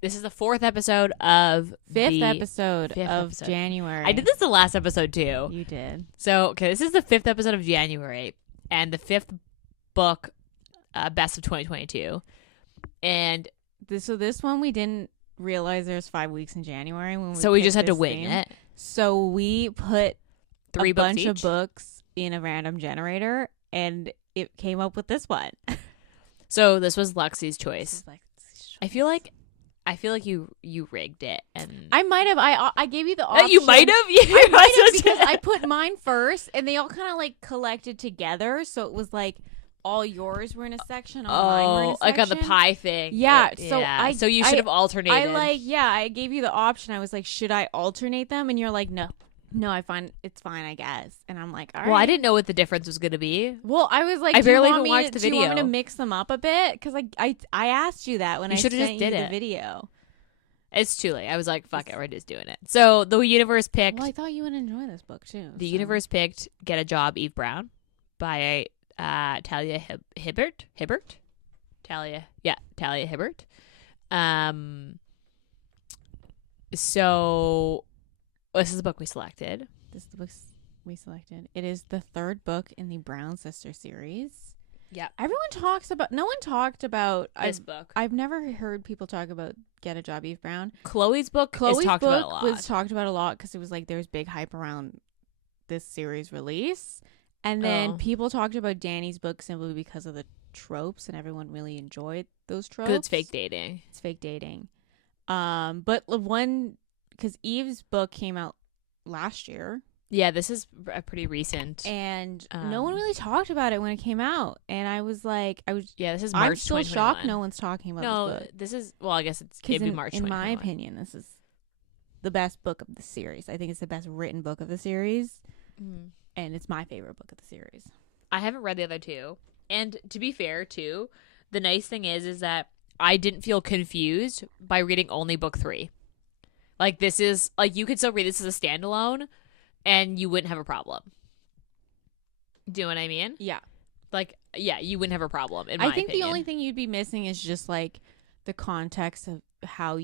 This is the fourth episode of Fifth episode of January. I did this the last episode too. You did. So, okay, this is the fifth episode of January and the fifth book, best of 2022. And this one we didn't realize there's 5 weeks in January when so we just had to this wing theme. it. So we put Three a books bunch of each? books in a random generator, and it came up with this one. So this was Lexi's choice. This is like, I feel like you rigged it, and I might have. I gave you the option. you might have. I might have because I put mine first, and they all kind of like collected together. So it was like all yours were in a section, all mine were in a section. like on the pie thing. Yeah. Yeah. So you should have alternated. I gave you the option. I was like, should I alternate them? And you're like, no, I find it's fine, I guess. And I'm like, all right. Well, I didn't know what the difference was going to be. Well, I was like, I barely even watched the Do you want me video. to mix them up a bit? Because I asked you that when You I should've sent just you did the it. video. It's too late. I was like, fuck it, we're just doing it. So the universe picked. Well, I thought you would enjoy this book too. The so. universe picked "Get a Job, Eve Brown" by Talia Hibbert. Talia Hibbert. So this is the book we selected. This is the book we selected. It is the third book in the Brown Sister series. Yeah, No one talked about this book. I've never heard people talk about Get a Job, Eve Brown. Chloe's book is talked about a lot. Was talked about a lot because it was like there was big hype around this series release, and then people talked about Danny's book simply because of the tropes, and everyone really enjoyed those tropes. Because it's fake dating. It's fake dating. But one because Eve's book came out last year. Yeah, this is a pretty recent. And no one really talked about it when it came out, and I was like, this is March. I'm still 2021. shocked no one's talking about this book. This is I guess it'd be March. In my 2021. opinion, this is the best book of the series. I think it's the best written book of the series, and it's my favorite book of the series. I haven't read the other two, and to be fair, too, the nice thing is that I didn't feel confused by reading only book 3. Like this is like you could still read this as a standalone, and you wouldn't have a problem. Do you know what I mean? Yeah. Like, yeah, you wouldn't have a problem. In I my think opinion. the only thing you'd be missing is just like the context of how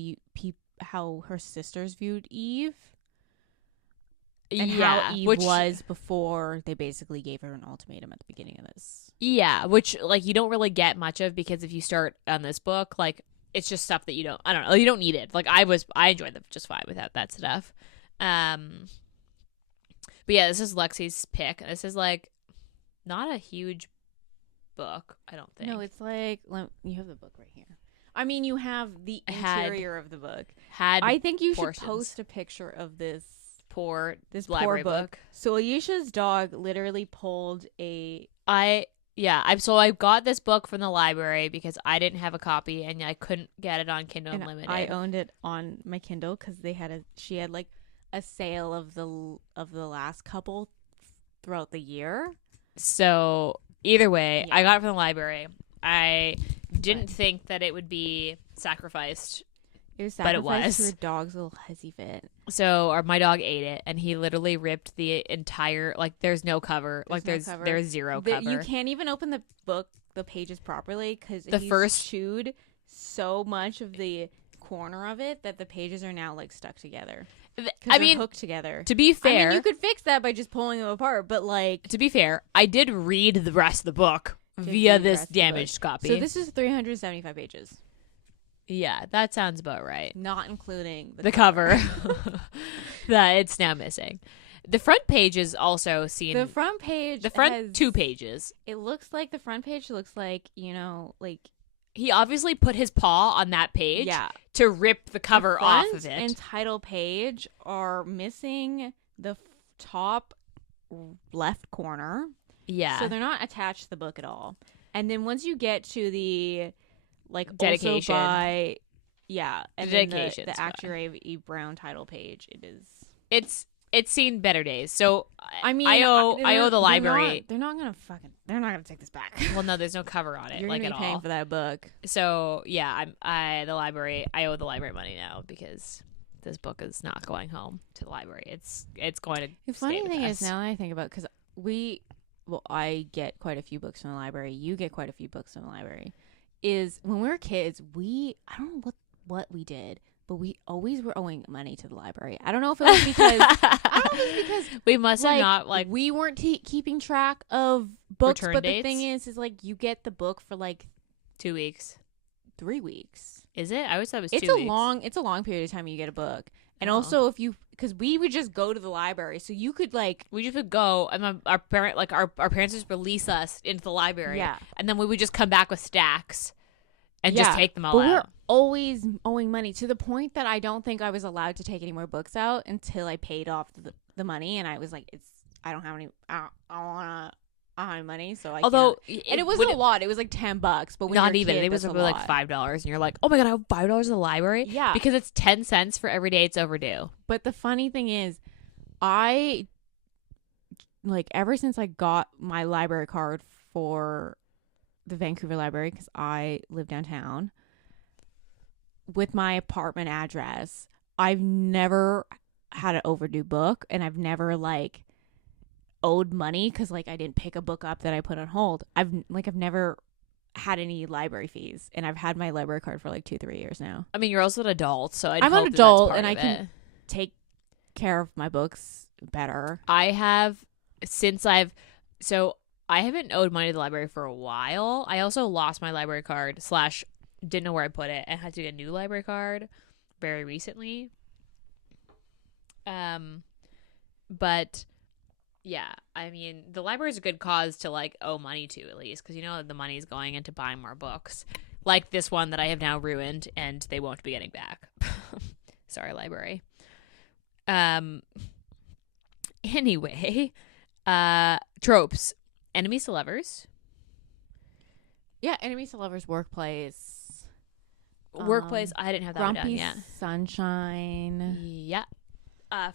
how her sisters viewed Eve. And how Eve was before they basically gave her an ultimatum at the beginning of this. Yeah, which like you don't really get much of because if you start on this book, like it's just stuff that you don't need it. Like I enjoyed them just fine without that stuff. But yeah, this is Lexi's pick. This is like not a huge book, I don't think. No, it's like you have the book right here. I mean, you have the interior of the book. I think you should post a picture of this poor library book. So Ayesha's dog literally pulled I got this book from the library because I didn't have a copy and I couldn't get it on Kindle Unlimited. I owned it on my Kindle because she had like a sale of the last couple throughout the year. So either way, I got it from the library. I didn't think that it would be sacrificed. It was but it was. to a dog's little hezzy fit. So my dog ate it, and he literally ripped the entire, like, there's no cover. There's zero cover. You can't even open the book, the pages properly, because he's chewed so much of the corner of it that the pages are now, like, stuck together. I mean, hooked together. To be fair, you could fix that by just pulling them apart, but, like... To be fair, I did read the rest of the book via this damaged copy. So this is 375 pages. Yeah, that sounds about right. Not including the cover that it's now missing. The front page is also seen. The front page. The front 2 pages. It looks like the front page looks like, like. He obviously put his paw on that page to rip the cover off of it. And title page are missing the top left corner. Yeah. So they're not attached to the book at all. And then once you get to the dedication also by and the dedication, the Actuary of Eve Brown title page, it's seen better days. So I mean, I owe the library. They're not gonna take this back. Well, no, there's no cover on it. You're like gonna at be paying all for that book. So yeah, I owe the library money now because this book is not going home to the library. It's going to. The funny thing is, now that I think about, because I get quite a few books from the library. You get quite a few books from the library. is when we were kids, I don't know what we did, but we always were owing money to the library. I don't know if it was because we must have not we weren't keeping track of books, return but dates? The thing is like you get the book for like 2 weeks, 3 weeks. Is it? I always thought it was it's 2 a weeks. It's a long period of time you get a book. And also because we would just go to the library, so you could we just would go, and our parents just release us into the library, yeah, and then we would just come back with stacks and just take them all out. We were always owing money to the point that I don't think I was allowed to take any more books out until I paid off the money, and I was like, I don't have any money, so I although can't. And it wasn't a lot. It was like $10, but when not you're even a kid, it was that's like $5, and you're like, oh my god, I have $5 at the library. Yeah, because it's 10 cents for every day it's overdue. But the funny thing is, I ever since I got my library card for the Vancouver Library, because I live downtown, with my apartment address, I've never had an overdue book, and I've never owed money because I didn't pick a book up that I put on hold. I've never had any library fees, and I've had my library card for 2-3 years now. I mean, you're also an adult, so I'm an adult, and I can take care of my books better. I haven't owed money to the library for a while. I also lost my library card / didn't know where I put it and had to get a new library card very recently. But yeah, I mean, the library is a good cause to owe money to, at least, because the money is going into buying more books, like this one that I have now ruined and they won't be getting back. Sorry, library. Anyway, tropes. Enemies to lovers. Yeah, enemies to lovers. Workplace. I didn't have that one down. Yeah. Sunshine. Yeah.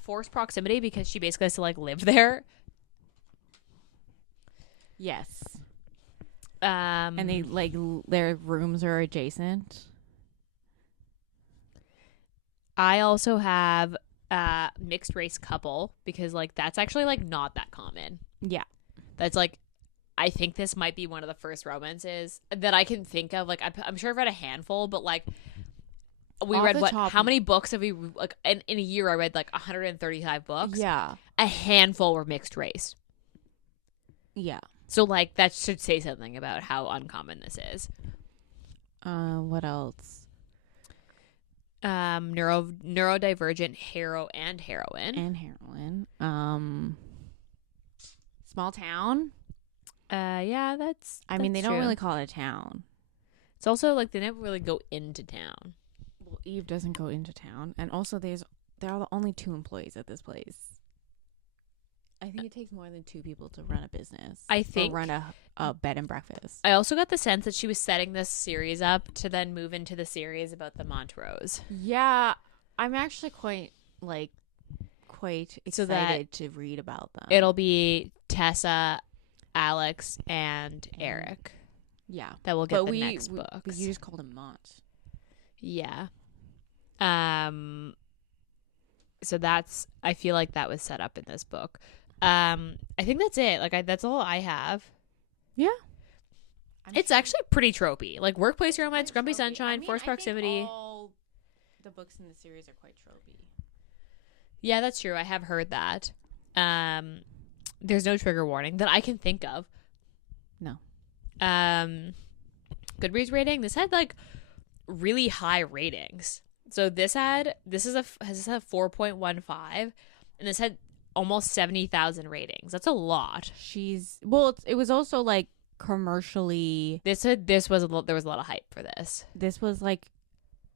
Forced proximity, because she basically has to live there. Yes. And they their rooms are adjacent. I also have mixed race couple, because that's actually not that common. Yeah. That's I think this might be one of the first romances that I can think of. I'm sure I've read a handful, but we read how many books have we in a year? I read 135 books. Yeah. A handful were mixed race. Yeah. So that should say something about how uncommon this is. What else? Neurodivergent hero and heroine. Small town. Yeah, that's I mean, they don't true. really call it a town. It's also they never really go into town. Well, Eve doesn't go into town, and also there are the only 2 employees at this place. I think it takes more than 2 people to run a business. I think or run a bed and breakfast. I also got the sense that she was setting this series up to then move into the series about the Montrose. Yeah, I'm actually quite excited to read about them. It'll be Tessa, Alex, and Eric. Yeah, that will get the next books. But you just called him Mont. Yeah. So I feel like that was set up in this book. I think that's it. That's all I have. Yeah. It's actually pretty tropey. Workplace romance, Grumpy Sunshine, Forced Proximity. All the books in the series are quite tropey. Yeah, that's true. I have heard that. There's no trigger warning that I can think of. No. Goodreads rating. This had really high ratings. So this has a 4.15, and this had almost 70,000 ratings. That's a lot. It was also commercially. There was a lot of hype for this. This was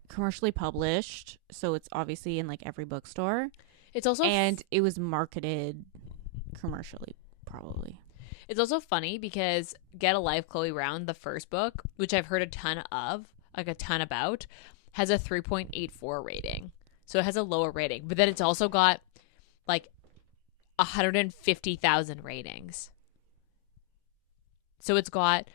commercially published, so it's obviously in every bookstore. It's also and it was marketed commercially, probably. It's also funny because Get a Life, Chloe Brown, the first book, which I've heard a ton about, has a 3.84 rating. So it has a lower rating, but then it's also got 150,000 ratings. So it's got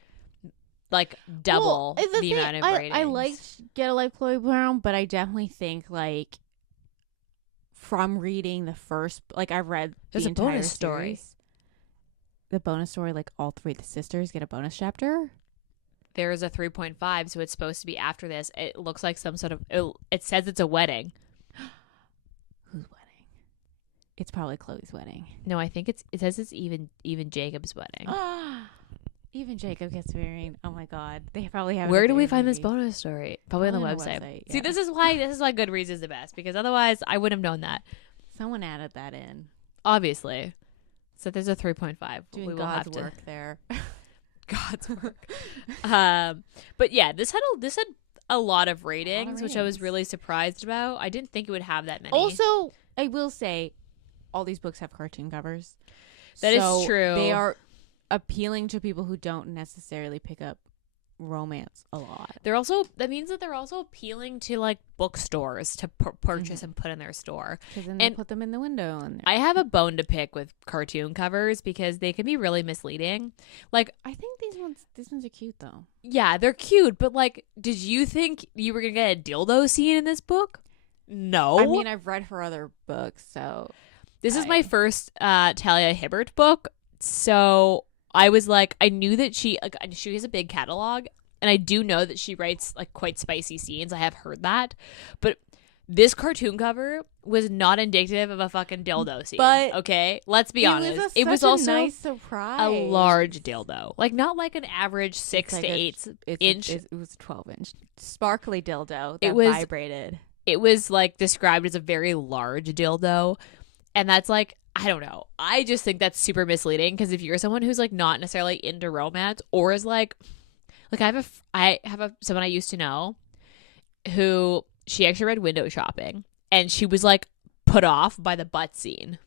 double the amount of ratings. I liked Get a Life, Chloe Brown, but I definitely think from reading the first, I've read the entire bonus story. Series. The bonus story, all 3 of the sisters get a bonus chapter. there's a 3.5, so it's supposed to be after this. It looks like some sort of it says it's a wedding. Whose wedding? It's probably Chloe's wedding. No, I think it says it's even Jacob's wedding. Even Jacob gets married. Oh my god. They probably have. Where do we find this bonus story? Probably on the website. Yeah. See, this is why Goodreads is the best, because otherwise I wouldn't have known that. Someone added that in. Obviously. So there's a 3.5. Doing we will God's have to work there. God's work. But yeah, this had a lot of ratings, which I was really surprised about. I didn't think it would have that many. Also, I will say, all these books have cartoon covers. That is true. They are appealing to people who don't necessarily pick up romance a lot. That means that they're also appealing to like bookstores to purchase and put in their store, because then they put them in the window. And I have a bone to pick with cartoon covers because they can be really misleading. Like, I think these ones are cute though. Yeah, they're cute, but like, did you think you were gonna get a dildo scene in this book? No. I mean, I've read her other books, so this is my first Talia Hibbert book, so I was like, I knew that she has a big catalog, and I do know that she writes like quite spicy scenes. I have heard that, but this cartoon cover was not indicative of a fucking dildo scene. But okay, let's be honest. It was also a nice surprise. A large dildo, like not like an average 6 to 8 inch. It was a 12-inch sparkly dildo that vibrated. It was like described as a very large dildo, and that's like, I don't know. I just think that's super misleading, because if you're someone who's like not necessarily into romance, or is like I have someone I used to know who, she actually read Window Shopping, and she was like put off by the butt scene.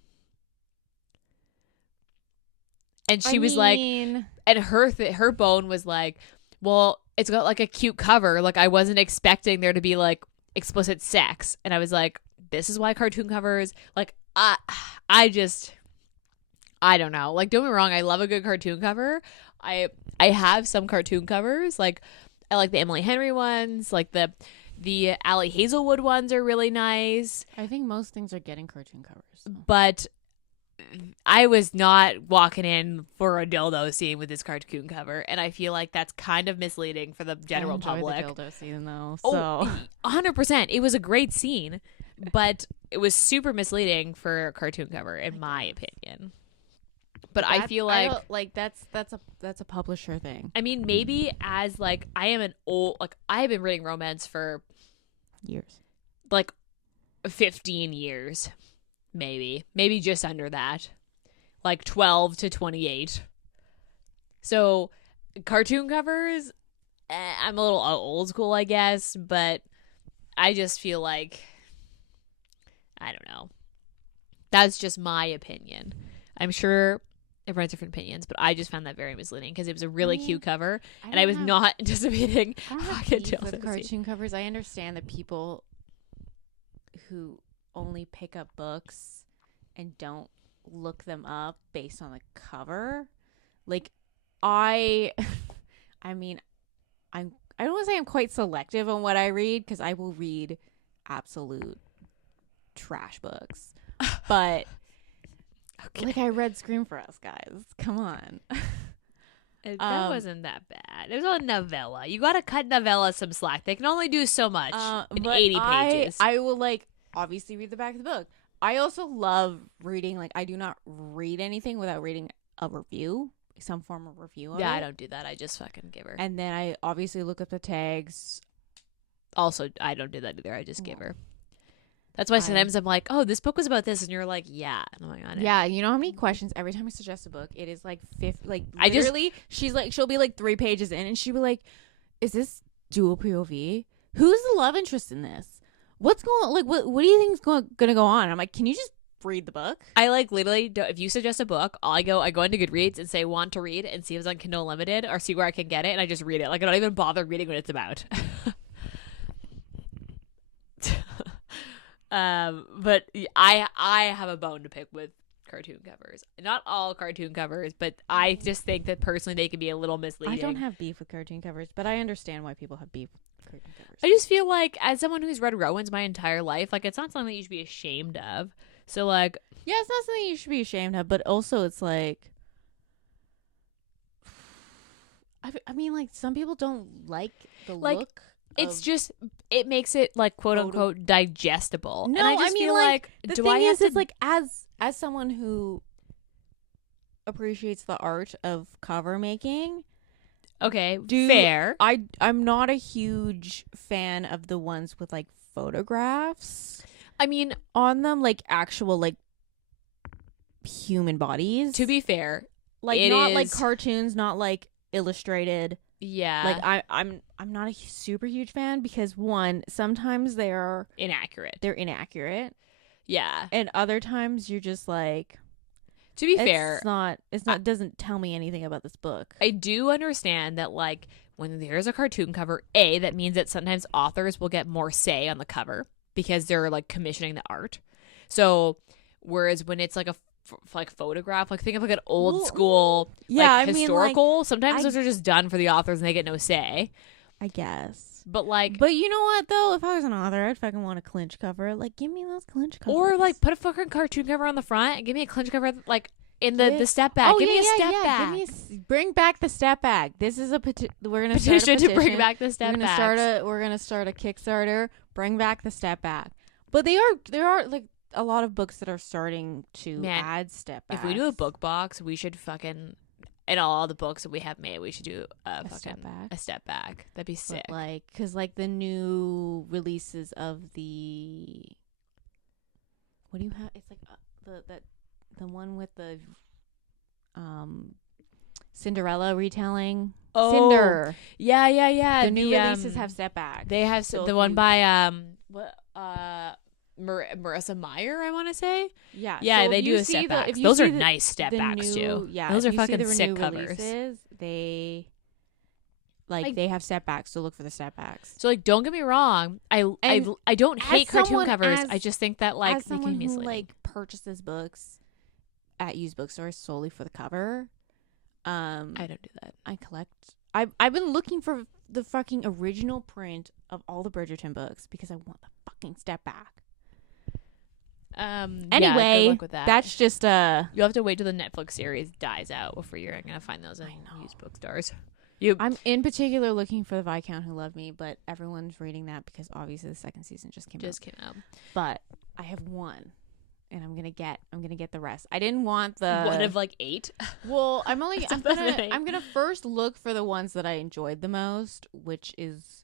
And she was like, and her bone was like, well, it's got like a cute cover. Like, I wasn't expecting there to be like explicit sex. And I was like, this is why cartoon covers, like, I don't know. Like, don't get me wrong, I love a good cartoon cover. I have some cartoon covers. Like, I like the Emily Henry ones. Like the Allie Hazelwood ones are really nice. I think most things are getting cartoon covers. So. But I was not walking in for a dildo scene with this cartoon cover, and I feel like that's kind of misleading for the general public. The dildo scene though, so 100%. It was a great scene, but it was super misleading for a cartoon cover, in my opinion. But I feel like that's a publisher thing. I mean, maybe as like, I have been reading romance for years, like 15 years. Maybe just under that, like 12 to 28. So cartoon covers, I'm a little old school, I guess, but I just feel like, I don't know. That's just my opinion. I'm sure everyone has different opinions, but I just found that very misleading, because it was a really cute cover, and I was not anticipating. I don't have beef with cartoon covers. I understand that people who only pick up books and don't look them up based on the cover. Like, I mean, I don't want to say I'm quite selective on what I read, because I will read absolute trash books. But okay. Like, I read Scream for Us, guys. Come on. That wasn't that bad. It was a novella. You gotta cut novella some slack. They can only do so much in 80 pages. I will, like, obviously read the back of the book. I also love reading, like, I do not read anything without reading a review, some form of review of it. I don't do that. I just fucking give her. And then I obviously look up the tags. Also, I don't do that either. I just give her. That's why sometimes I'm like, oh, this book was about this, and you're like, yeah. And I'm like, on it. Yeah, you know how many questions every time I suggest a book, it is like literally, she's like, she'll be like 3 pages in, and she'll be like, is this dual POV? Who's the love interest in this? What's going on? Like, what do you think is gonna go on? I'm like, can you just read the book? I like literally, if you suggest a book, I go into Goodreads and say want to read, and see if it's on Kindle Unlimited, or see where I can get it, and I just read it. Like, I don't even bother reading what it's about. But I have a bone to pick with cartoon covers. Not all cartoon covers, but I just think that personally they can be a little misleading. I don't have beef with cartoon covers, but I understand why people have beef with cartoon covers. I just feel like, as someone who's read romance my entire life, like, it's not something that you should be ashamed of. So, like, yeah, it's not something you should be ashamed of, but also it's like, I mean, like, some people don't like the like, look. It's just, it makes it, like, quote unquote digestible. No, and I just mean, feel like the do thing I have is, to like, as someone who appreciates the art of cover making, okay, fair. I'm not a huge fan of the ones with like photographs. I mean, on them, like actual like human bodies. To be fair, like not like cartoons, not like illustrated. Yeah. Like I'm not a super huge fan because one, sometimes they're inaccurate. Yeah. And other times you're just like, to be fair, it's not doesn't tell me anything about this book. I do understand that, like, when there's a cartoon cover, that means that sometimes authors will get more say on the cover because they're like commissioning the art. So whereas when it's like a like photograph, like think of like an old school historical, sometimes those are just done for the authors and they get no say, I guess. But you know what though, if I was an author, I'd fucking want a clinch cover. Like, give me those clinch covers, or like put a fucking cartoon cover on the front and give me a clinch cover like in the step back. Give me a step back. Bring back the step back. This is we're gonna petition start a petition to bring back the step back. We're gonna start a Kickstarter. Bring back the step back. But there are like a lot of books that are starting to add step backs. If we do a book box, we should fucking, in all the books that we have made, we should do a step back. That'd be sick. But like, because like the new releases of the, what do you have? It's like the one with the Cinderella retelling. Oh, Cinder. Yeah. The new releases have step backs. They have the one by Marissa Meyer, I want to say. Yeah, so they do a step backs. Those are nice step backs too. Yeah, those are fucking sick covers. They have step backs, so look for the step backs. So like, don't get me wrong, I don't hate cartoon covers. I just think that like as someone who like purchases books at used bookstores solely for the cover, I don't do that. I collect. I've been looking for the fucking original print of all the Bridgerton books because I want the fucking step back. Anyway, good luck with that. That's just you'll have to wait till the Netflix series dies out before you're gonna find those in used bookstores. I'm in particular looking for the Viscount Who Loved Me, but everyone's reading that because obviously the second season just came out. But I have one, and I'm gonna get the rest. I didn't want the one of like 8. Well, I'm gonna first look for the ones that I enjoyed the most, which is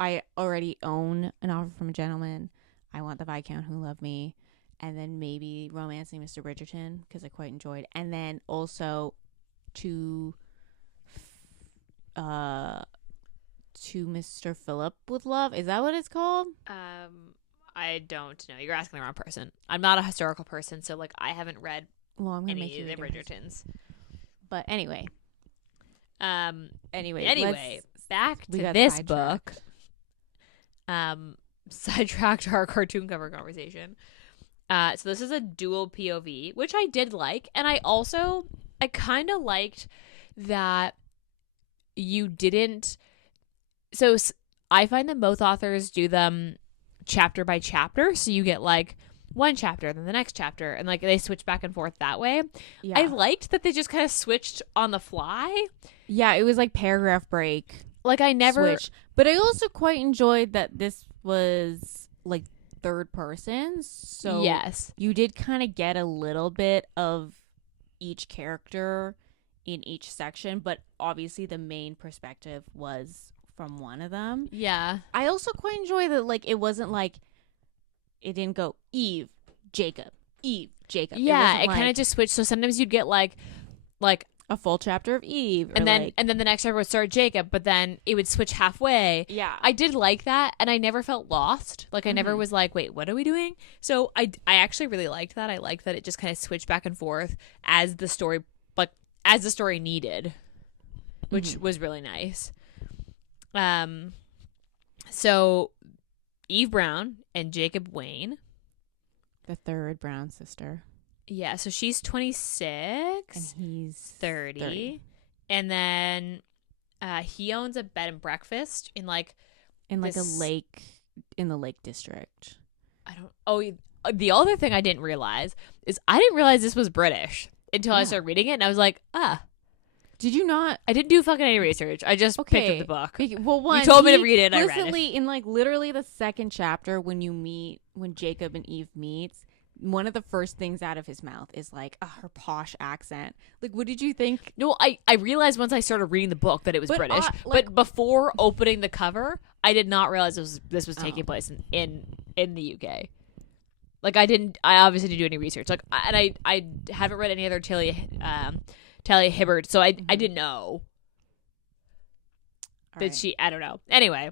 I already own An Offer from a Gentleman. I want the Viscount Who Loved Me, and then maybe Romancing Mr. Bridgerton because I quite enjoyed, and then also to Mr. Philip with Love. Is that what it's called? I don't know. You're asking the wrong person. I'm not a historical person, so like I haven't read any of the Bridgertons. But anyway, back to this book. Sidetracked our cartoon cover conversation. So this is a dual POV, which I did like, and I kind of liked that you didn't. So I find that both authors do them chapter by chapter, so you get like one chapter, then the next chapter, and like they switch back and forth that way. Yeah. I liked that they just kind of switched on the fly. Yeah, it was like paragraph break. Like I never switched. But I also quite enjoyed that this was like third person, so yes, you did kind of get a little bit of each character in each section, but obviously the main perspective was from one of them. Yeah, I also quite enjoy that like it wasn't like it didn't go Eve, Jacob. Yeah, it kind of just switched. So sometimes you'd get like a full chapter of Eve, and then the next chapter would start Jacob, but then it would switch halfway. Yeah, I did like that, and I never felt lost. Like I never was like, wait, what are we doing? So I actually really liked that. I liked that it just kind of switched back and forth as the story needed, which was really nice. So Eve Brown and Jacob Wayne, the third Brown sister. Yeah, so she's 26 and he's 30. And then he owns a bed and breakfast in like a lake in the Lake District. The other thing I didn't realize is I didn't realize this was British until I started reading it, and I was like, Did you not? I didn't do fucking any research. I just picked up the book. Well, one, you told me to read it, and I read it. Explicitly, in like literally the second chapter, when Jacob and Eve meets, one of the first things out of his mouth is like, her posh accent. Like, what did you think? No, I realized once I started reading the book that it was British. But before opening the cover, I did not realize this was taking place in the UK. Like, I obviously didn't do any research. Like, I haven't read any other Talia Hibbert, so I didn't know. I don't know. Anyway,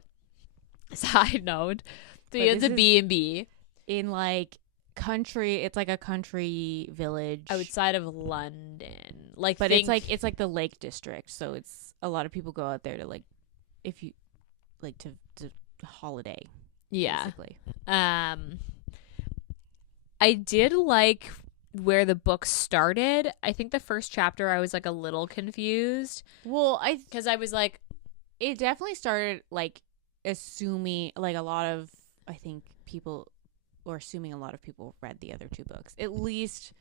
side note, the B&B in like country. It's like a country village outside of London. Like, but it's like the Lake District, so it's a lot of people go out there to like, if you like to holiday. Yeah. Basically. I did like where the book started. I think the first chapter I was like a little confused. Well, because I was like, it definitely started like assuming like a lot of people read the other two books, at least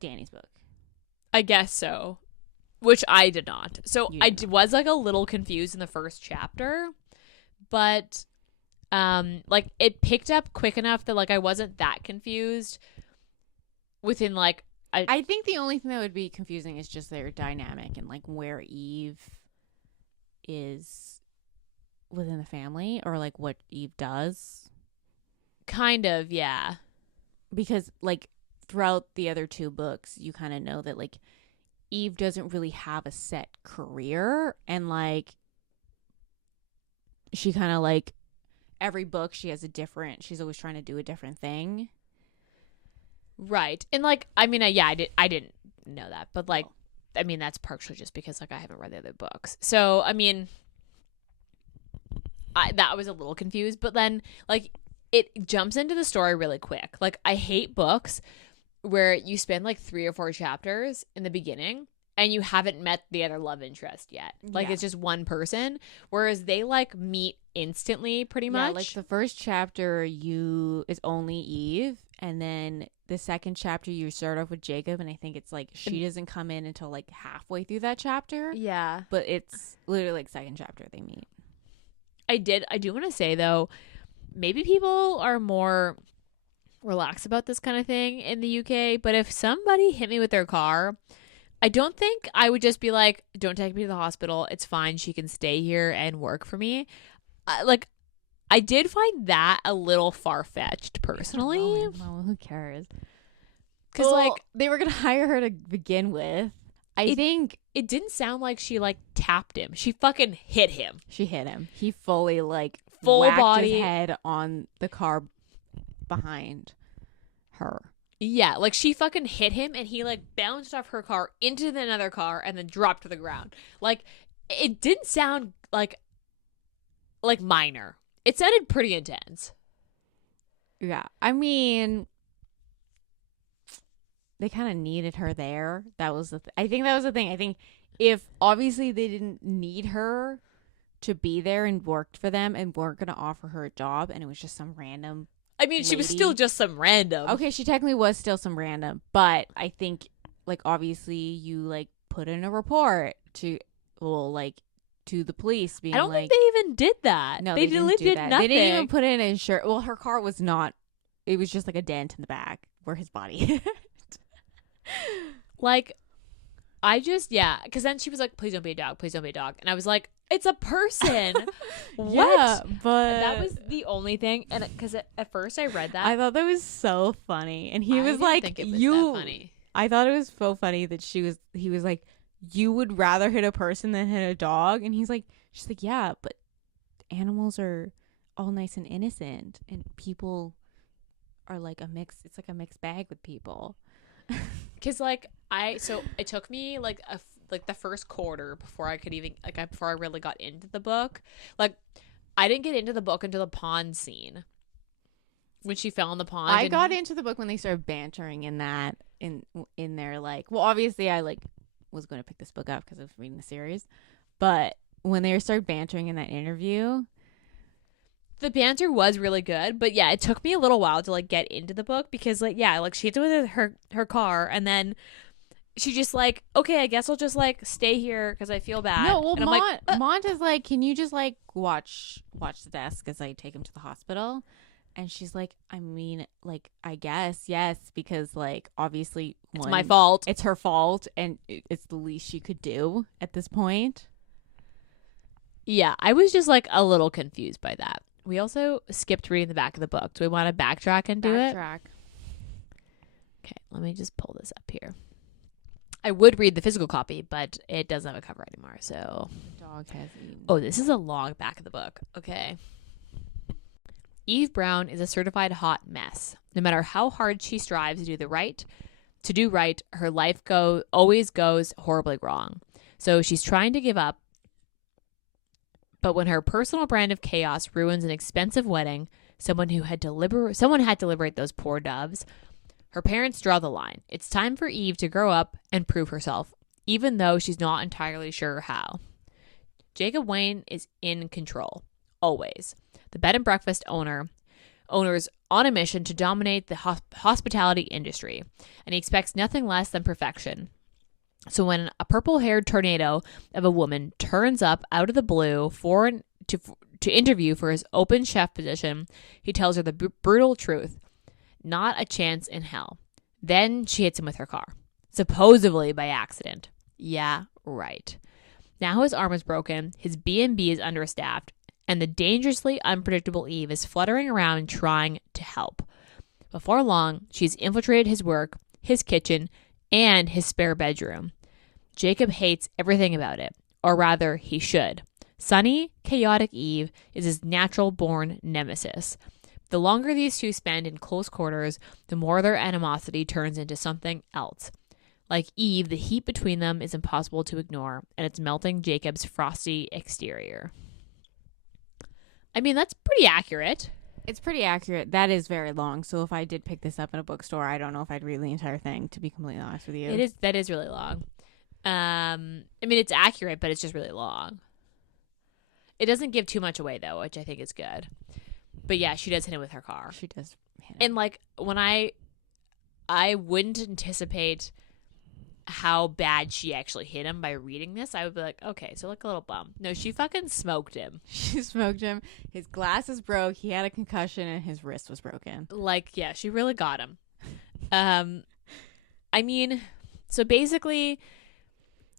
Danny's book. I guess so, which I did not. So I was like a little confused in the first chapter, but like it picked up quick enough that like I wasn't that confused within like I think the only thing that would be confusing is just their dynamic and like where Eve is within the family, or like what Eve does. Kind of, yeah. Because like throughout the other two books, you kind of know that like Eve doesn't really have a set career, and like she kind of like every book she's always trying to do a different thing. Right. And like, I mean, I didn't know that, but like, I mean, that's partially just because like I haven't read the other books. So, I mean, I was a little confused, but then like it jumps into the story really quick. Like, I hate books where you spend like 3 or 4 chapters in the beginning and you haven't met the other love interest yet. Like, it's just one person, whereas they like meet instantly pretty much. Yeah, like the first chapter is only Eve, and then the second chapter you start off with Jacob, and I think it's like she doesn't come in until like halfway through that chapter. Yeah. But it's literally like second chapter they meet. I do want to say though, maybe people are more relaxed about this kind of thing in the UK, but if somebody hit me with their car, I don't think I would just be like, don't take me to the hospital. It's fine. She can stay here and work for me. Like, I did find that a little far-fetched, personally. No, who cares? Because, like, they were going to hire her to begin with. I think it didn't sound like she, like, tapped him. She fucking hit him. She hit him. He fully, like, full whacked body his head on the car behind her. Yeah, like she fucking hit him and he like bounced off her car into another car and then dropped to the ground. Like, it didn't sound like minor. It sounded pretty intense. Yeah, I mean, they kind of needed her there. That was I think that was the thing. I think if obviously they didn't need her to be there and worked for them and weren't going to offer her a job, and it was just some random she was still just some random. Okay, she technically was still some random, but I think, like, obviously you, like, put in a report to the police being like... I don't think they even did that. No, they did nothing. They didn't even put in insurance. Well, her car was not... It was just, like, a dent in the back where his body hit. Like, I just... Yeah, because then she was like, please don't be a dog. Please don't be a dog. And I was like, it's a person. What? Yeah, but and that was the only thing. And because at first I read that, I thought that was so funny, and he was like, think it was that funny. I thought it was so funny that he was like, you would rather hit a person than hit a dog, and she's like, yeah, but animals are all nice and innocent, and people are like it's like a mixed bag with people. Because so it took me like the first quarter before I could even before I really got into the book. Like, I didn't get into the book until the pond scene when she fell in the pond. I got into the book when they started bantering in their like. Well, obviously I like was going to pick this book up because I was reading the series, but when they started bantering in that interview. The banter was really good, but yeah, it took me a little while to like get into the book because like, yeah, like she hit it with her car, and then she just like, okay, I guess I'll just like stay here because I feel bad. No, well, and I'm Mont is like, can you just like watch the desk as I take him to the hospital? And she's like, I mean, like, I guess, yes, because like obviously it's my fault. It's her fault, and it's the least she could do at this point. Yeah, I was just like a little confused by that. We also skipped reading the back of the book. Do we want to backtrack and do it? Okay, let me just pull this up here. I would read the physical copy, but it doesn't have a cover anymore, so... Dog has eaten. Oh, this is a long back of the book. Okay. Eve Brown is a certified hot mess. No matter how hard she strives to do right, her life always goes horribly wrong. So she's trying to give up, but when her personal brand of chaos ruins an expensive wedding, someone had to liberate those poor doves. Her parents draw the line. It's time for Eve to grow up and prove herself, even though she's not entirely sure how. Jacob Wayne is in control, always. The bed and breakfast owner's on a mission to dominate the hospitality industry, and he expects nothing less than perfection. So when a purple-haired tornado of a woman turns up out of the blue to interview for his open chef position, he tells her the brutal truth. Not a chance in hell. Then she hits him with her car. Supposedly by accident. Yeah, right. Now his arm is broken, his B&B is understaffed, and the dangerously unpredictable Eve is fluttering around trying to help. Before long, she's infiltrated his work, his kitchen, and his spare bedroom. Jacob hates everything about it. Or rather, he should. Sunny, chaotic Eve is his natural-born nemesis. The longer these two spend in close quarters, the more their animosity turns into something else. Like Eve, the heat between them is impossible to ignore, and it's melting Jacob's frosty exterior. I mean, that's pretty accurate. It's pretty accurate. That is very long. So if I did pick this up in a bookstore, I don't know if I'd read the entire thing, to be completely honest with you. That is really long. I mean, it's accurate, but it's just really long. It doesn't give too much away, though, which I think is good. But yeah, she does hit him with her car. She does hit him. And like, when I wouldn't anticipate how bad she actually hit him by reading this, I would be like, okay, so like a little bum. No, she fucking smoked him. She smoked him. His glasses broke. He had a concussion, and his wrist was broken. Like, yeah, she really got him. I mean, so basically,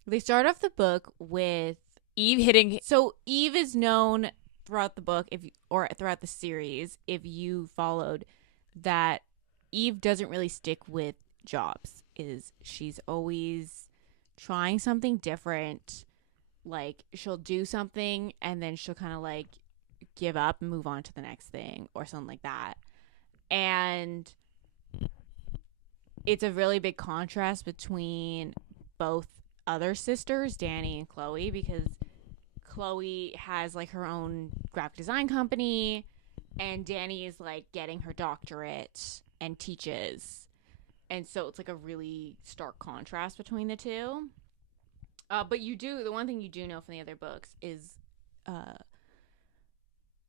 they start off the book with Eve hitting. So Eve is known throughout the book, or throughout the series, if you followed, that Eve doesn't really stick with jobs. She's always trying something different. Like, she'll do something and then she'll kind of like give up and move on to the next thing or something like that. And it's a really big contrast between both other sisters, Danny and Chloe, because Chloe has like her own graphic design company and Danny is like getting her doctorate and teaches. And so it's like a really stark contrast between the two. But the one thing you do know from the other books is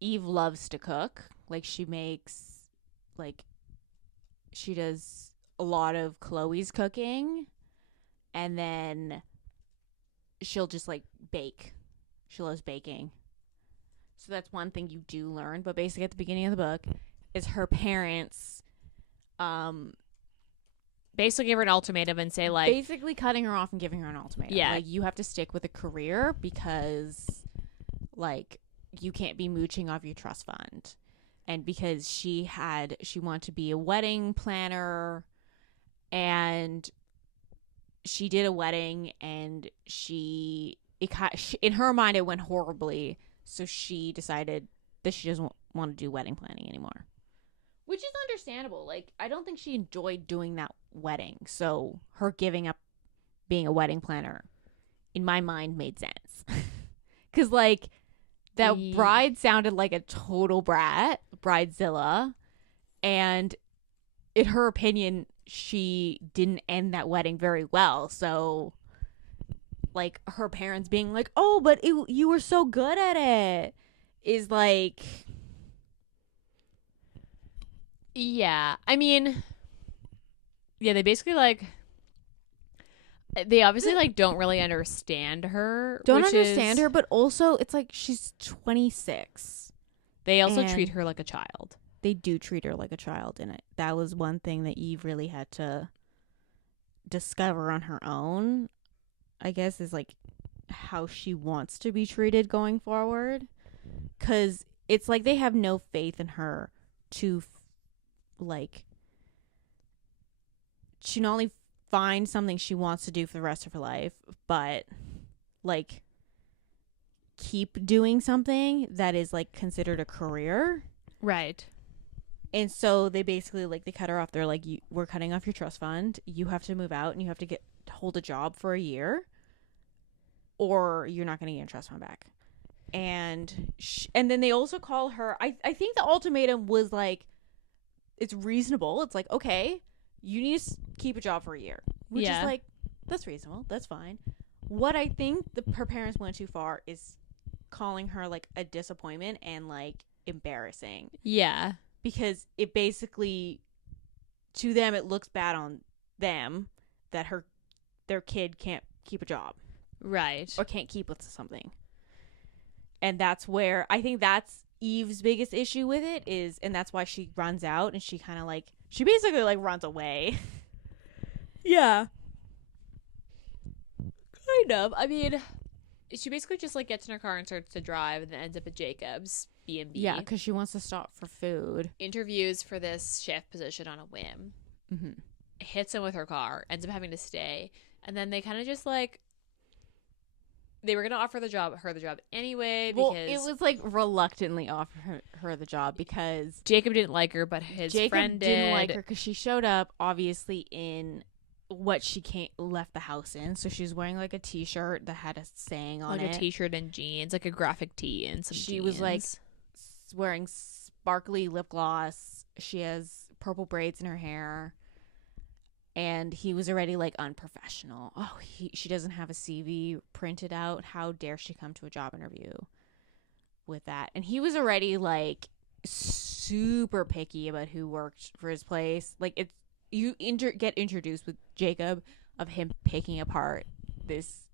Eve loves to cook. Like, she does a lot of Chloe's cooking. And then she'll just like bake. She loves baking. So that's one thing you do learn. But basically at the beginning of the book is her parents basically give her an ultimatum and say, like, basically cutting her off and giving her an ultimatum. Yeah. Like, you have to stick with a career because, like, you can't be mooching off your trust fund. And because she wanted to be a wedding planner, and she did a wedding, and in her mind, it went horribly. So she decided that she doesn't want to do wedding planning anymore. Which is understandable. Like, I don't think she enjoyed doing that wedding. So her giving up being a wedding planner, in my mind, made sense. Because, like, that bride sounded like a total brat, bridezilla. And in her opinion, she didn't end that wedding very well. So, like, her parents being like, oh, but you were so good at it, is like... Yeah, I mean, yeah, they basically, like, They obviously like don't really understand her. Don't understand her, but also it's like she's 26. They also treat her like a child. They do treat her like a child, and that was one thing that Eve really had to discover on her own, I guess, is like how she wants to be treated going forward. Because it's like they have no faith in her to like, she not only find something she wants to do for the rest of her life, but like keep doing something that is like considered a career. Right. And so they basically like, they cut her off. They're like, we're cutting off your trust fund. You have to move out and you have to hold a job for a year, or you're not going to get your trust fund back. And then they also call her, I think the ultimatum was like, it's reasonable. It's like, okay, you need to keep a job for a year, which is like, that's reasonable. That's fine. What I think her parents went too far is calling her like a disappointment and like embarrassing. Yeah. Because it basically, to them, it looks bad on them that their kid can't keep a job. Right. Or can't keep with something. And that's where, I think that's Eve's biggest issue with it is, and that's why she runs out and she kind of like, she basically like runs away. Yeah. Kind of. I mean, she basically just like gets in her car and starts to drive and then ends up at Jacob's B&B. Yeah, because she wants to stop for food. Interviews for this chef position on a whim. Mm-hmm. Hits him with her car. Ends up having to stay. And then they kind of just like, they were going to offer her the job anyway. Because it was like reluctantly offer her the job because Jacob didn't like her, but his friend didn't like her because she showed up obviously in what she left the house in. So she was wearing like a t-shirt that had a saying on it. Like a t-shirt and jeans, like a graphic tee and some She jeans. was like wearing sparkly lip gloss. She has purple braids in her hair. And he was already like unprofessional. Oh, she doesn't have a CV printed out. How dare she come to a job interview with that? And he was already like super picky about who worked for his place. Like you get introduced with Jacob of him picking apart this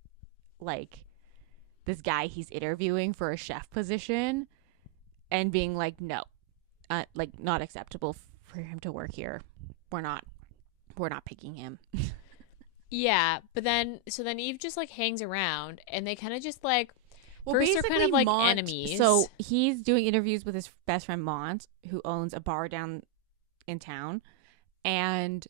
guy he's interviewing for a chef position and being like, no, like not acceptable for him to work here. We're not picking him. Yeah, but then Eve just like hangs around and they kind of just like, first they're kind of like enemies. So he's doing interviews with his best friend Mont, who owns a bar down in town, and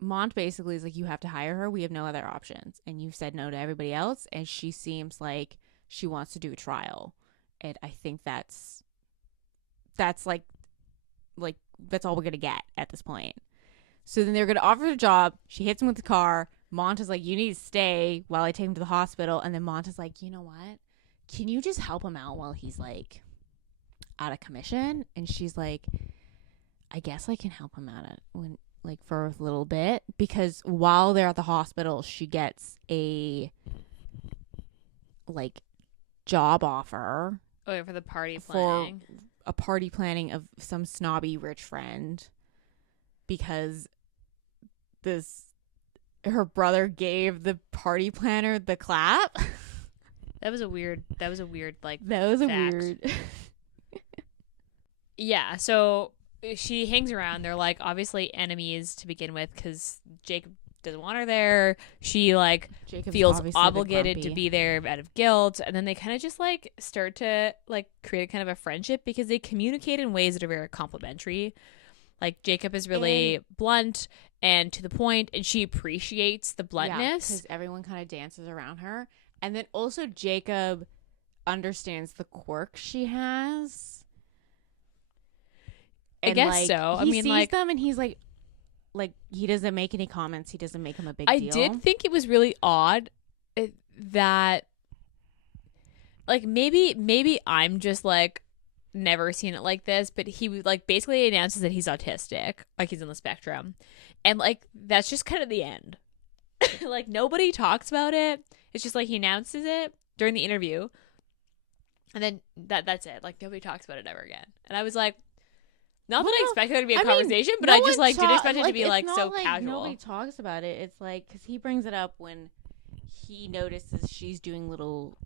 Mont basically is like, you have to hire her. We have no other options, and you've said no to everybody else. And she seems like she wants to do a trial, and I think that's like that's all we're gonna get at this point. So then they're going to offer her a job. She hits him with the car. Mont is like, you need to stay while I take him to the hospital. And then Mont is like, you know what? Can you just help him out while he's like out of commission? And she's like, I guess I can help him out for a little bit. Because while they're at the hospital, she gets a like job offer. Oh, yeah, for the party planning. For a party planning of some snobby rich friend. Because her brother gave the party planner the clap. That was a weird like that was fact. a weird Yeah, so she hangs around. They're like obviously enemies to begin with because Jacob doesn't want her there. She like Jacob's feels obligated to be there out of guilt, and then they kind of just like start to like create kind of a friendship because they communicate in ways that are very complimentary. Like, Jacob is really blunt and to the point, and she appreciates the bluntness. Because everyone kind of dances around her. And then also Jacob understands the quirk she has. And I guess so. He sees them, and he's like, he doesn't make any comments. He doesn't make them a big deal. I did think it was really odd that, like, maybe I'm just, like, never seen it like this, but he like basically announces that he's autistic, like he's on the spectrum, and like that's just kind of the end. Like nobody talks about it. It's just like he announces it during the interview, and then that's it. Like nobody talks about it ever again. And I was like, not that I expected there to be a conversation, but I just like didn't expect it to be like so casual. Nobody talks about it. It's like because he brings it up when he notices she's doing little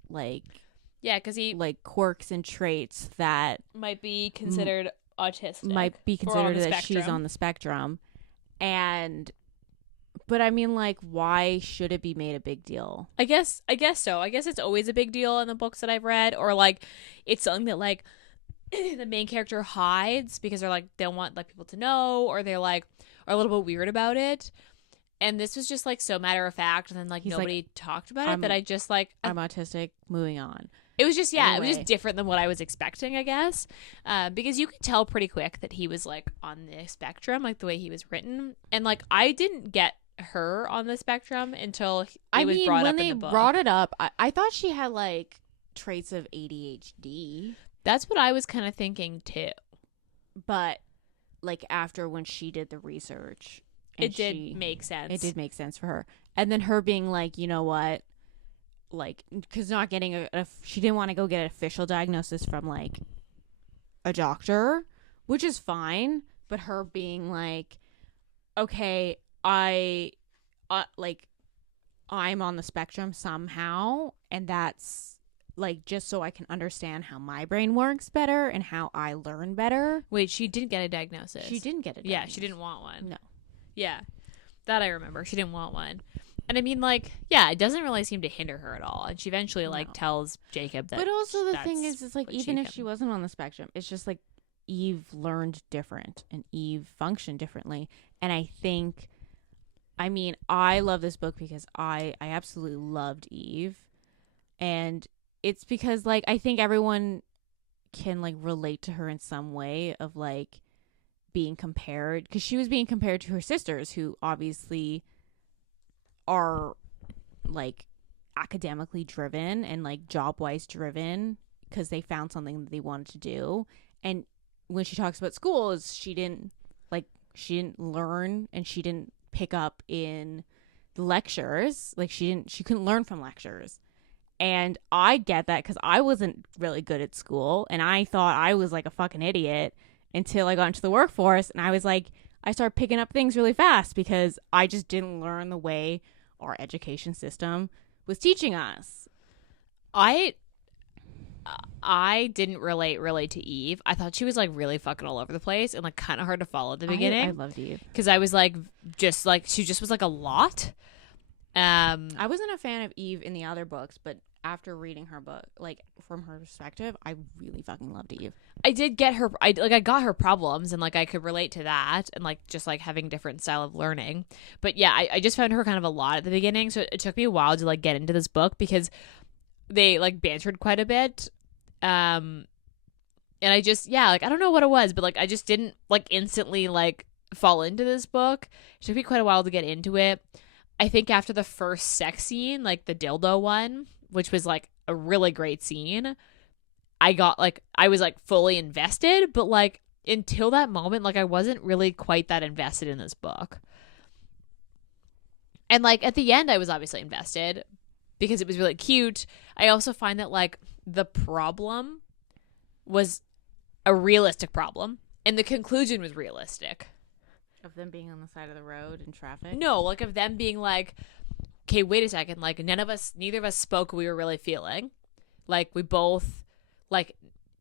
yeah, because he like quirks and traits that might be considered autistic, might be considered that she's on the spectrum. But I mean, like, why should it be made a big deal? I guess so. I guess it's always a big deal in the books that I've read, or like it's something that like the main character hides because they're like they don't want like people to know, or they're like are a little bit weird about it. And this was just like so matter of fact, and then like nobody talked about it that I just like I'm autistic. Moving on. It was just it was just different than what I was expecting, I guess, because you could tell pretty quick that he was like on the spectrum, like the way he was written, and like I didn't get her on the spectrum until it was brought up in the book. When they brought it up, I thought she had like traits of ADHD. That's what I was kind of thinking too. But like after when she did the research, it did make sense. It did make sense for her. And then her being like, you know what? Like, because not getting she didn't want to go get an official diagnosis from like a doctor, which is fine. But her being like, okay, I'm on the spectrum somehow, and that's like just so I can understand how my brain works better and how I learn better. Wait, she didn't get a diagnosis. She didn't get a diagnosis. Yeah, she didn't want one. No. Yeah, that I remember. She didn't want one. And I mean, like, yeah, it doesn't really seem to hinder her at all. And she eventually, like, tells Jacob that. But also the thing is, it's like, even if she wasn't on the spectrum, it's just like Eve learned different and Eve functioned differently. And I think, I mean, I love this book because I absolutely loved Eve. And it's because, like, I think everyone can, like, relate to her in some way of, like, being compared. Because she was being compared to her sisters, who obviously are like academically driven and like job-wise driven because they found something that they wanted to do. And when she talks about schools, she didn't learn and she didn't pick up in the lectures. Like she couldn't learn from lectures. And I get that because I wasn't really good at school and I thought I was like a fucking idiot until I got into the workforce, and I was like, I started picking up things really fast because I just didn't learn the way our education system was teaching us. I didn't relate really to Eve. I thought she was like really fucking all over the place and like kind of hard to follow at the beginning. I loved Eve because I was like, just like she just was like a lot. I wasn't a fan of Eve in the other books, but after reading her book, like from her perspective, I really fucking loved Eve. I did get her. I got her problems, and like I could relate to that, and like just like having different style of learning. But yeah, I just found her kind of a lot at the beginning, so it took me a while to like get into this book because they like bantered quite a bit. And I just like I don't know what it was, but like I just didn't like instantly like fall into this book. It took me quite a while to get into it. I think after the first sex scene, like the dildo one, which was like a really great scene, I was like fully invested, but like until that moment, like I wasn't really quite that invested in this book. And like at the end, I was obviously invested because it was really cute. I also find that like the problem was a realistic problem and the conclusion was realistic. Of them being on the side of the road in traffic? No, like of them being like, okay, wait a second, like neither of us spoke what we were really feeling. Like we both, like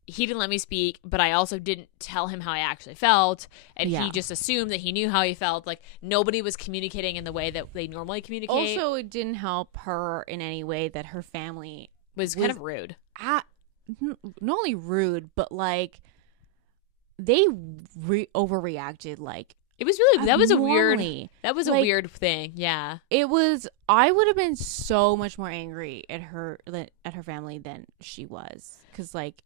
he didn't let me speak, but I also didn't tell him how I actually felt, and he just assumed that he knew how he felt. Like nobody was communicating in the way that they normally communicate. Also, it didn't help her in any way that her family was kind of rude. Not only rude, but like they overreacted. Like it was really that was a like, weird thing. Yeah, it was. I would have been so much more angry at her family than she was, because like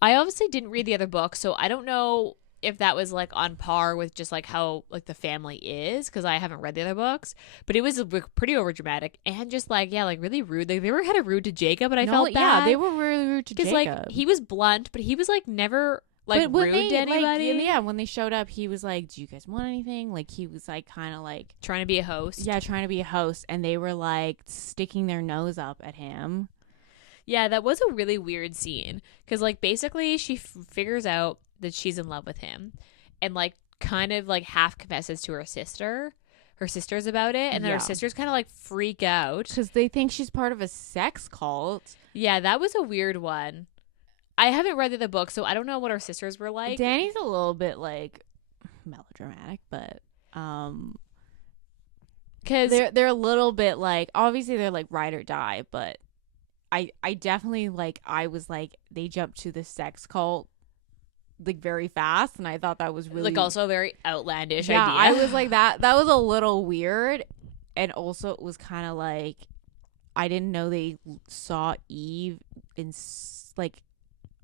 I obviously didn't read the other book, so I don't know if that was like on par with just like how like the family is, because I haven't read the other books. But it was pretty overdramatic and just like like really rude. Like they were kind of rude to Jacob, and I felt bad. Yeah, they were really rude to Jacob. Because like he was blunt, but he was like never like rude to anybody. Like, when they showed up, he was like, "Do you guys want anything?" Like he was like kind of like trying to be a host. Yeah, trying to be a host, and they were like sticking their nose up at him. Yeah, that was a really weird scene because like basically she figures out that she's in love with him and like kind of like half confesses to her sister, her sisters about it, and then her sisters kind of like freak out because they think she's part of a sex cult. Yeah, that was a weird one. I haven't read the other book, so I don't know what her sisters were like. Danny's a little bit like melodramatic, but because they're a little bit like, obviously they're like ride or die, but I definitely like, I was like, they jumped to the sex cult like very fast, and I thought that was really like also a very outlandish idea. I was like, that was a little weird, and also it was kind of like, I didn't know they saw Eve in like,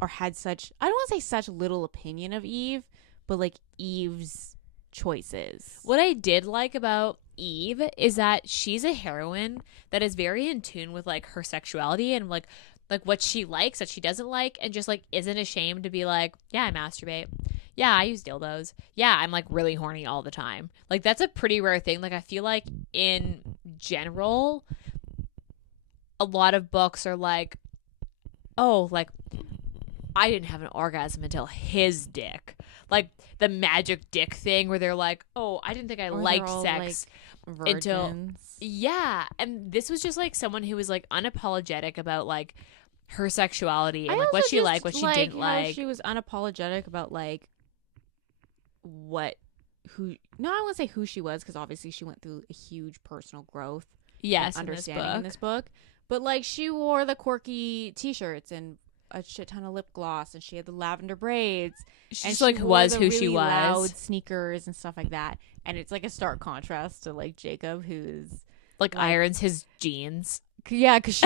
or had such, I don't want to say such little opinion of Eve, but like Eve's choices. What I did like about Eve is that she's a heroine that is very in tune with like her sexuality and like what she likes, that she doesn't like, and just like isn't ashamed to be like, yeah, I masturbate. Yeah, I use dildos. Yeah, I'm like really horny all the time. Like that's a pretty rare thing. Like I feel like in general, a lot of books are like, oh, like I didn't have an orgasm until his dick. Like the magic dick thing where they're like, oh, I didn't think I liked sex like until. Yeah. And this was just like someone who was like unapologetic about like her sexuality and like what she liked, what she didn't like. She was unapologetic about like I won't say who she was, because obviously she went through a huge personal growth. Yes, understanding in this book. But like she wore the quirky t-shirts and a shit ton of lip gloss, and she had the lavender braids. She just like was who she was. Loud sneakers and stuff like that. And it's like a stark contrast to like Jacob, who's like irons his jeans. Yeah, because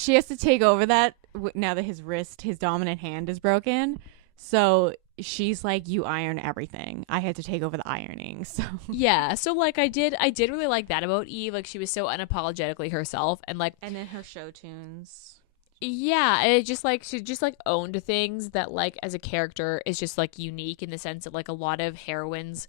she has to take over that now that his dominant hand is broken. So she's like, you iron everything. I had to take over the ironing. So yeah, so like I did really like that about Eve. Like she was so unapologetically herself, and then her show tunes. Yeah, it just like she just like owned things that like as a character is just like unique in the sense that like a lot of heroines,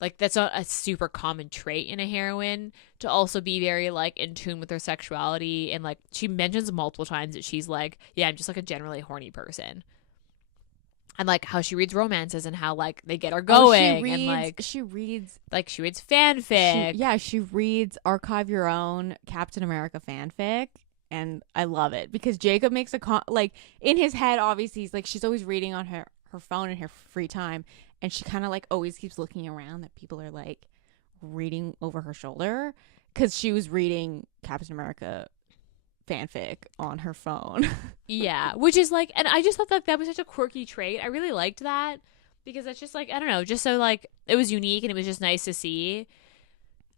like that's not a super common trait in a heroine to also be very like in tune with her sexuality. And like she mentions multiple times that she's like, yeah, I'm just like a generally horny person. And like how she reads romances and how like they get her going. She reads fanfic. She reads Archive Your Own Captain America fanfic. And I love it because Jacob makes like in his head, obviously he's like, she's always reading on her phone in her free time, and she kind of like always keeps looking around that people are like reading over her shoulder, because she was reading Captain America fanfic on her phone. Yeah, which is like, and I just thought that was such a quirky trait. I really liked that because that's just like, I don't know, just so like it was unique and it was just nice to see.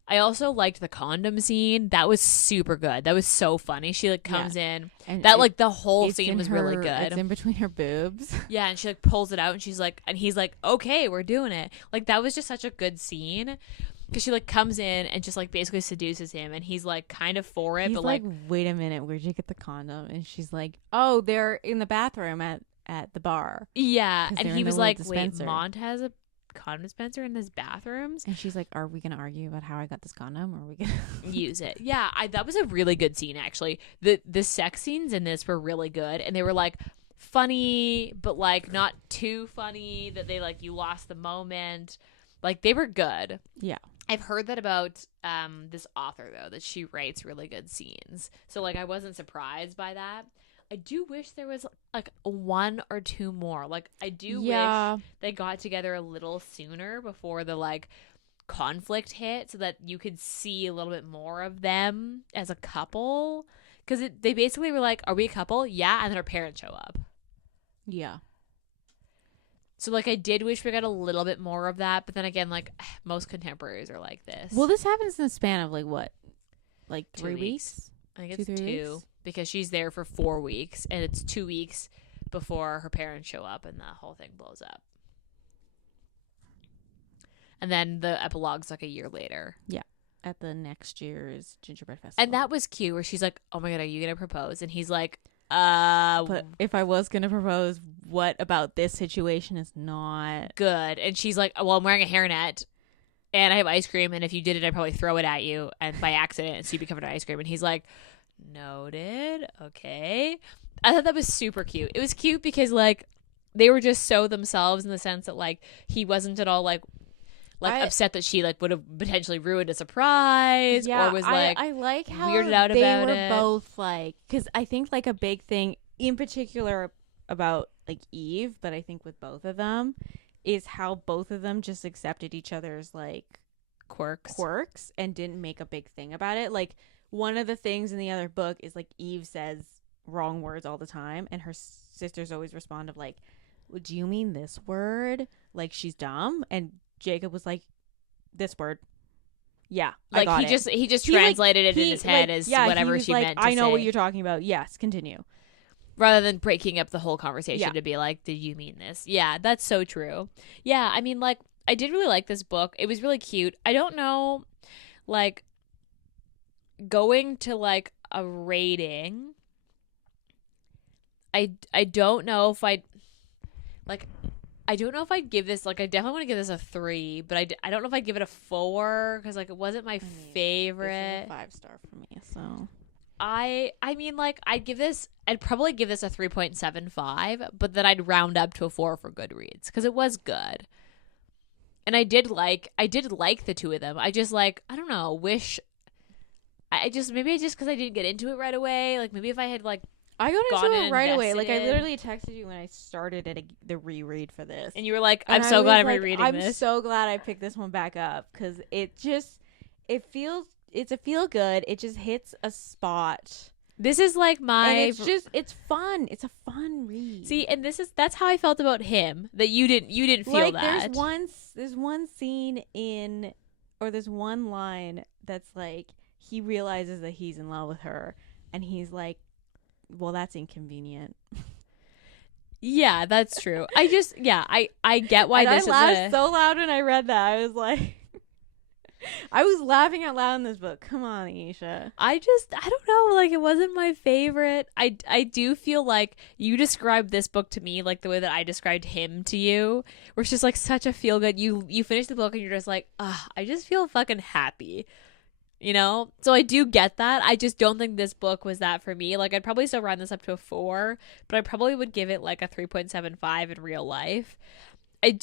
I also liked the condom scene. That was super good. That was so funny. She like comes in, and that like the whole scene was really good. It's in between her boobs. Yeah, and she like pulls it out, and she's like, and he's like, okay, we're doing it. Like that was just such a good scene because she like comes in and just like basically seduces him, and he's like kind of for it, he's but like, wait a minute, where'd you get the condom? And she's like, oh, they're in the bathroom at the bar. Yeah, and he was like, wait, Mont has a condom dispenser in his bathrooms, and she's like, are we gonna argue about how I got this condom, or are we gonna use it? Yeah, that was a really good scene actually. The sex scenes in this were really good, and they were like funny but like not too funny that they like you lost the moment. Like they were good. Yeah, I've heard that about this author though, that she writes really good scenes, so like I wasn't surprised by that. I do wish there was like one or two more. Like I do wish they got together a little sooner before the like conflict hit, so that you could see a little bit more of them as a couple. Because they basically were like, "Are we a couple?" Yeah, and then her parents show up. Yeah. So like I did wish we got a little bit more of that, but then again, like most contemporaries are like this. Well, this happens in the span of like what, like 3 weeks? I think it's 2. Because she's there for 4 weeks, and it's 2 weeks before her parents show up and the whole thing blows up. And then the epilogue's like a year later. Yeah. At the next year's Gingerbread Festival. And that was cute, where she's like, oh my God, are you going to propose? And he's like, but if I was going to propose, what about this situation is not good? And she's like, well, I'm wearing a hairnet, and I have ice cream, and if you did it, I'd probably throw it at you and by accident, and so you'd be covered in ice cream. And he's like, noted. Okay. I thought that was super cute. It was cute because like they were just so themselves in the sense that like he wasn't at all like like upset that she like would have potentially ruined a surprise, or was like I like how weirded out they about were it. both like, because I think like a big thing in particular about like Eve, but I think with both of them is how both of them just accepted each other's like quirks and didn't make a big thing about it. Like one of the things in the other book is like Eve says wrong words all the time, and her sisters always respond of like, well, do you mean this word? Like she's dumb. And Jacob was like, this word. Yeah, like I got he just translated like, it in his head as whatever she meant to I know say. what you're talking about. Yes, continue. Rather than breaking up the whole conversation to be like, did you mean this? Yeah, that's so true. Yeah, I mean, like, I did really like this book. It was really cute. I don't know, like, going to like a rating, I don't know if I'd like, I don't know if I'd give this, like, I definitely want to give this a 3, but I don't know if I'd give it a 4 because like it wasn't my favorite. This is a 5-star for me, so I mean, like, I'd probably give this a 3.75, but then I'd round up to a 4 for Goodreads because it was good. And I did like the two of them. I just like, I don't know, maybe because I didn't get into it right away. Like maybe if I had like I got into it right away. Like I literally texted you when I started the reread for this. And you were like, I'm so glad I'm rereading this. I'm so glad I picked this one back up because it's a feel good. It just hits a spot. This is like and it's fun. It's a fun read. See, and that's how I felt about him. That you didn't feel like, that. There's one scene there's one line that's like he realizes that he's in love with her, and he's like, well, that's inconvenient. Yeah, that's true. I get why this is I laughed so loud when I read that. I was like, I was laughing out loud in this book. Come on, Ayesha. I don't know. Like, it wasn't my favorite. I do feel like you described this book to me like the way that I described him to you, where it's just like such a feel good. You finish the book and you're just like, I just feel fucking happy. You know? So I do get that. I just don't think this book was that for me. Like, I'd probably still round this up to a 4, but I probably would give it like a 3.75 in real life. I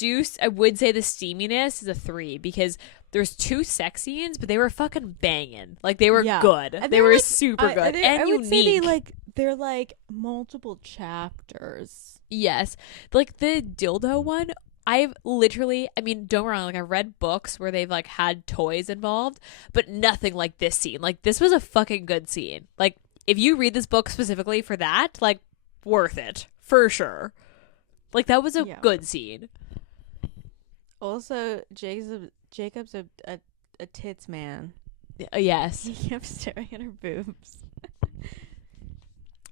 would say the steaminess is a 3 because there's 2 sex scenes, but they were fucking banging. Like, they were good. They were like, super good and I would unique. Say they're like multiple chapters. Yes. Like, the dildo one, I've literally, I mean, don't get me wrong, like, I've read books where they've, like, had toys involved, but nothing like this scene. Like, this was a fucking good scene. Like, if you read this book specifically for that, like, worth it. For sure. Like, that was a good scene. Also, Jacob's a tits man. Yes. He kept staring at her boobs.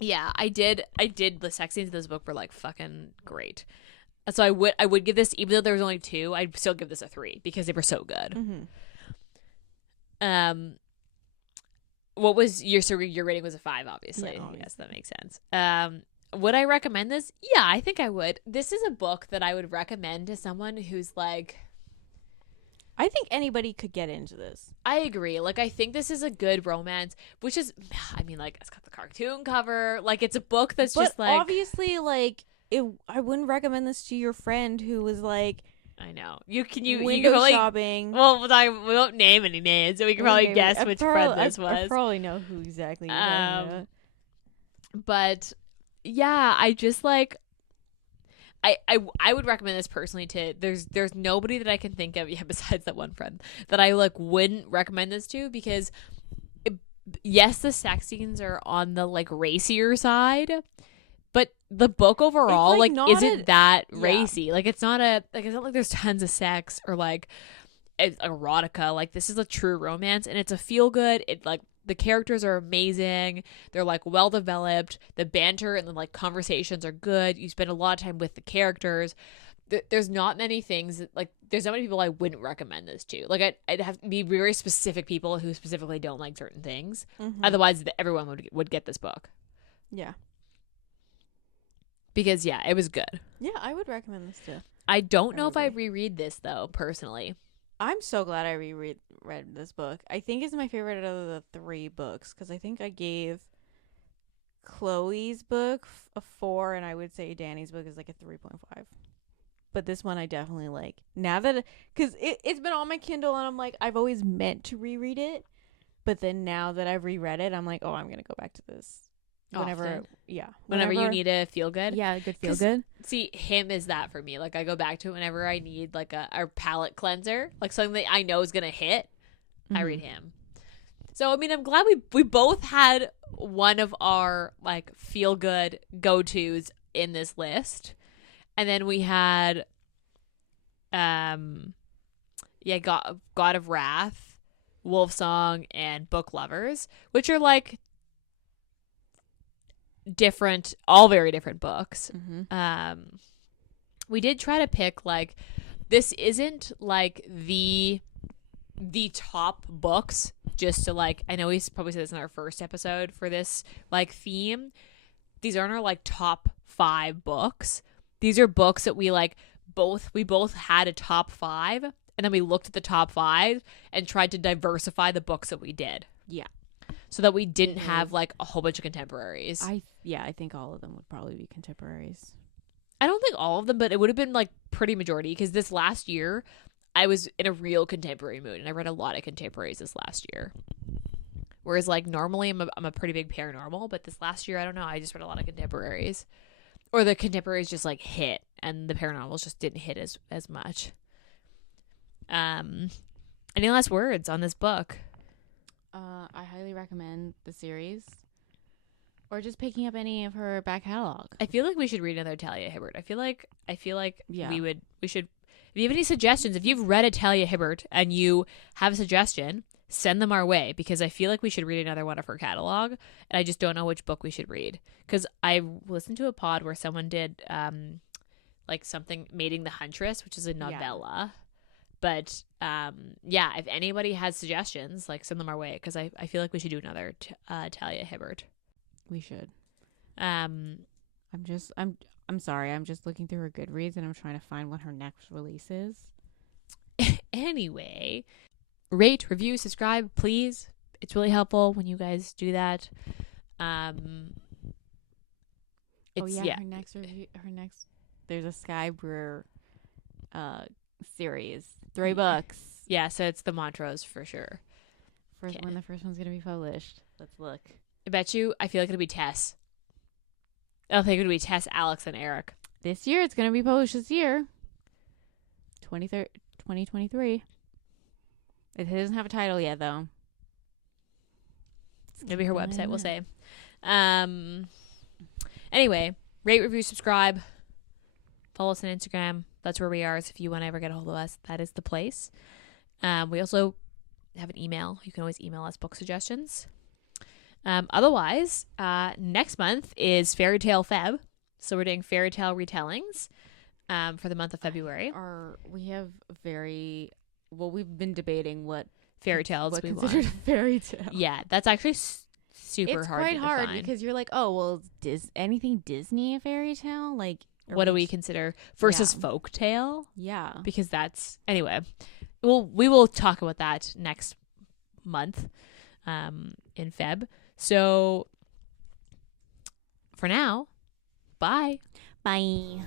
Yeah, I did. The sex scenes in this book were, like, fucking great. So I would give this, even though there was only 2, I'd still give this a 3 because they were so good. Mm-hmm. What was your rating was a 5, obviously. Yeah, yes, that makes sense. Would I recommend this? Yeah, I think I would. This is a book that I would recommend to someone who's like, I think anybody could get into this. I agree. Like, I think this is a good romance, which is, I mean, like, it's got the cartoon cover. Like, it's a book that's just like, obviously, like, I wouldn't recommend this to your friend who was like, I know. You can probably shopping. Well, we won't name any names, so we can probably guess which friend this was. I probably know who exactly you're talking about. But yeah, I just like, I would recommend this personally to, there's nobody that I can think of, besides that one friend, that I like wouldn't recommend this to, because yes, the sex scenes are on the like racier side, but the book overall like isn't that racy. Like, it's not like there's tons of sex or like erotica. Like, this is a true romance, and it's a feel good. It like, the characters are amazing. They're like well developed. The banter and the like conversations are good. You spend a lot of time with the characters. There's not many things like, there's not many people I wouldn't recommend this to. Like, I'd have to be very specific people who specifically don't like certain things. Mm-hmm. Otherwise, everyone would get this book. Yeah. Because it was good. Yeah, I would recommend this too. I don't know if I reread this though, personally. I'm so glad I read this book. I think it's my favorite out of the 3 books, because I think I gave Chloe's book a 4, and I would say Danny's book is like a 3.5. But this one I definitely like. Now that, because it's been on my Kindle and I'm like, I've always meant to reread it. But then now that I've reread it, I'm like, oh, I'm going to go back to this. Whenever, often. yeah. Whenever you need a feel good. Yeah, a good feel good. See, him is that for me. Like, I go back to it whenever I need, like, a palate cleanser. Like, something that I know is going to hit. Mm-hmm. I read him. So, I mean, I'm glad we both had one of our, like, feel good go-tos in this list. And then we had, God of Wrath, Wolfsong, and Book Lovers, which are like different, all very different books. Mm-hmm. We did try to pick like, this isn't like the top books, just to like, I know we probably said this in our first episode for this like theme. These aren't our like top 5 books. These are books that we both had a top 5, and then we looked at the top 5 and tried to diversify the books that we did. Yeah. So that we didn't have like a whole bunch of contemporaries. I think all of them would probably be contemporaries. I don't think all of them, but it would have been like pretty majority, because this last year I was in a real contemporary mood and I read a lot of contemporaries this last year. Whereas like normally I'm a pretty big paranormal, but this last year, I don't know, I just read a lot of contemporaries. Or the contemporaries just like hit and the paranormals just didn't hit as much. Any last words on this book? I highly recommend the series, or just picking up any of her back catalog. I feel like we should read another Talia Hibbert. I feel like yeah. we should. If you have any suggestions, if you've read a Talia Hibbert and you have a suggestion, send them our way, because I feel like we should read another one of her catalog, and I just don't know which book we should read. Because I listened to a pod where someone did like something, Mating the Huntress, which is a novella. Yeah. But if anybody has suggestions, like send them our way, because I feel like we should do another Talia Hibbert. We should. I'm sorry. I'm just looking through her Goodreads and I'm trying to find when her next release is. Anyway, rate, review, subscribe, please. It's really helpful when you guys do that. Her next review. There's a Sky Brewer series. 3 books. Yeah, so it's the Montrose for sure. When the first one's gonna be published. Let's look. I feel like it'll be Tess. I think it'll be Tess, Alex, and Eric. This year, it's gonna be published this year. 2023. It doesn't have a title yet, though. Maybe her website will say. Anyway, rate, review, subscribe. Follow us on Instagram. That's where we are. So if you want to ever get a hold of us, that is the place. We also have an email. You can always email us book suggestions. Otherwise, next month is Fairy Tale Feb. So we're doing fairy tale retellings for the month of February. We've been debating what fairy tales we want. Considered a fairy tale. Yeah, that's actually super hard to define. It's quite hard because you're like, oh, well, anything Disney a fairy tale? Like, what do we consider versus folk tale? Yeah. Because that's, anyway, we will talk about that next month in Feb. So for now, bye. Bye.